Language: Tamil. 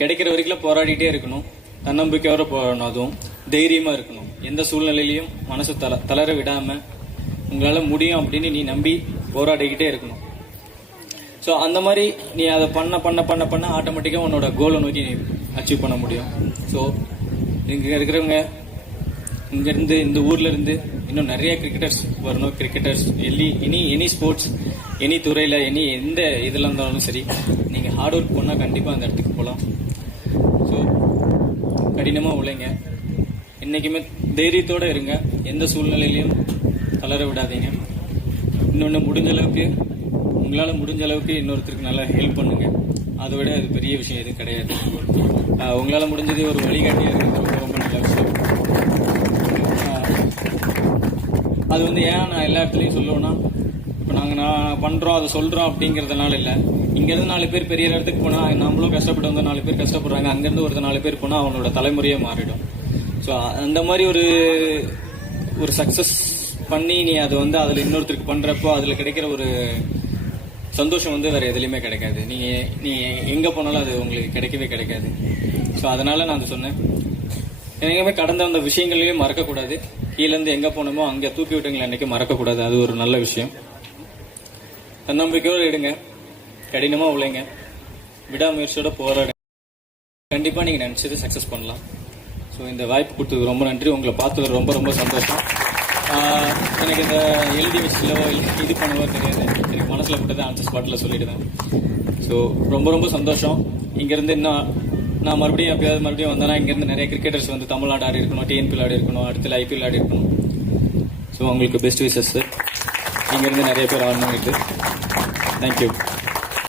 கிடைக்கிற வரைக்கும் போராடிட்டே இருக்கணும், தன்னம்பிக்கையோட போராடணும், அதுவும் தைரியமா இருக்கணும். எந்த சூழ்நிலையிலையும் மனசு தளர விடாம உங்களால முடியும் அப்படின்னு நீ நம்பி போராடிக்கிட்டே இருக்கணும். ஸோ அந்த மாதிரி நீ அதை பண்ண பண்ண பண்ண பண்ண ஆட்டோமேட்டிக்காக உன்னோட கோலை நோக்கி நீ அச்சீவ் பண்ண முடியும். ஸோ இங்கே இருக்கிறவங்க இங்கேருந்து இந்த ஊர்ல இருந்து இன்னும் நிறைய கிரிக்கெட்டர்ஸ் வரணும். கிரிக்கெட்டர்ஸ் எனி ஸ்போர்ட்ஸ், எனி துறையில் எந்த இதில் இருந்தாலும் சரி, நீங்கள் ஹார்ட் ஒர்க் பண்ணால் கண்டிப்பாக அந்த இடத்துக்கு போகலாம். ஸோ கடினமாக உழைங்க, என்றைக்குமே தைரியத்தோடு இருங்க, எந்த சூழ்நிலையிலையும் தளர விடாதீங்க. இன்னொன்று, உங்களால் முடிஞ்ச அளவுக்கு இன்னொருத்தருக்கு நல்லா ஹெல்ப் பண்ணுங்க. அதை விட அது பெரிய விஷயம் எதுவும் கிடையாது. உங்களால் முடிஞ்சது ஒரு வழிகாட்டியாக இருக்கிறது ரொம்ப நல்ல விஷயம். அது ஏன் நான் எல்லா இடத்துலையும் சொல்லுவேன்னா, இப்போ நான் பண்ணுறோம் அதை சொல்கிறோம் அப்படிங்கிறதுனால இல்லை. இங்கேருந்து 4 பேர் பெரிய இடத்துக்கு போனால் நம்மளும் கஷ்டப்பட்டு வந்தால் 4 பேர் கஷ்டப்படுறாங்க, அங்கேருந்து ஒரு 4 பேர் போனால் அவங்களோட தலைமுறையே மாறிடும். ஸோ அந்த மாதிரி ஒரு சக்ஸஸ் பண்ணி நீ அதை அதில் இன்னொருத்தருக்கு பண்ணுறப்போ அதில் கிடைக்கிற ஒரு சந்தோஷம் வேறு எதுலையுமே கிடைக்காது. நீங்கள் எங்கே போனாலும் அது உங்களுக்கு கிடைக்கவே கிடைக்காது. ஸோ அதனால் நான் அதை சொன்னேன். எங்கேயுமே கடந்த வந்த விஷயங்களையும் மறக்கக்கூடாது. கீழேருந்து எங்கே போனோமோ அங்கே தூக்கி விட்டுங்களை அன்றைக்கி மறக்கக்கூடாது. அது ஒரு நல்ல விஷயம். தன்னம்பிக்கையோடு எடுங்க, கடினமாக உழைங்க, விடாமுயற்சியோட போராடுங்க. கண்டிப்பாக நீங்கள் நினச்சது சக்ஸஸ் பண்ணலாம். ஸோ இந்த வாய்ப்பு கொடுத்ததுக்கு ரொம்ப நன்றி. உங்களை பார்த்தது ரொம்ப ரொம்ப சந்தோஷம். எனக்கு இந்த எழுதி வச்சுலவோ இது பண்ணவோ தெரியாது, எனக்கு மனசில் போட்டதை ஆன்சர் ஸ்பாட்டில் சொல்லிடுவேன். ஸோ ரொம்ப ரொம்ப சந்தோஷம். இங்கேருந்து இன்னும் நான் மறுபடியும் எப்பயாவது வந்தேன்னா இங்கேருந்து நிறைய கிரிக்கெட்டர்ஸ் தமிழ்நாடு ஆடி இருக்கணும், டிஎன்பியில் ஆடி இருக்கணும், அடுத்த ஐபிஎல் ஆடி இருக்கணும். ஸோ உங்களுக்கு பெஸ்ட் விஷஸ். இங்கேருந்து நிறைய பேர் ஆடணும். தேங்க்யூ.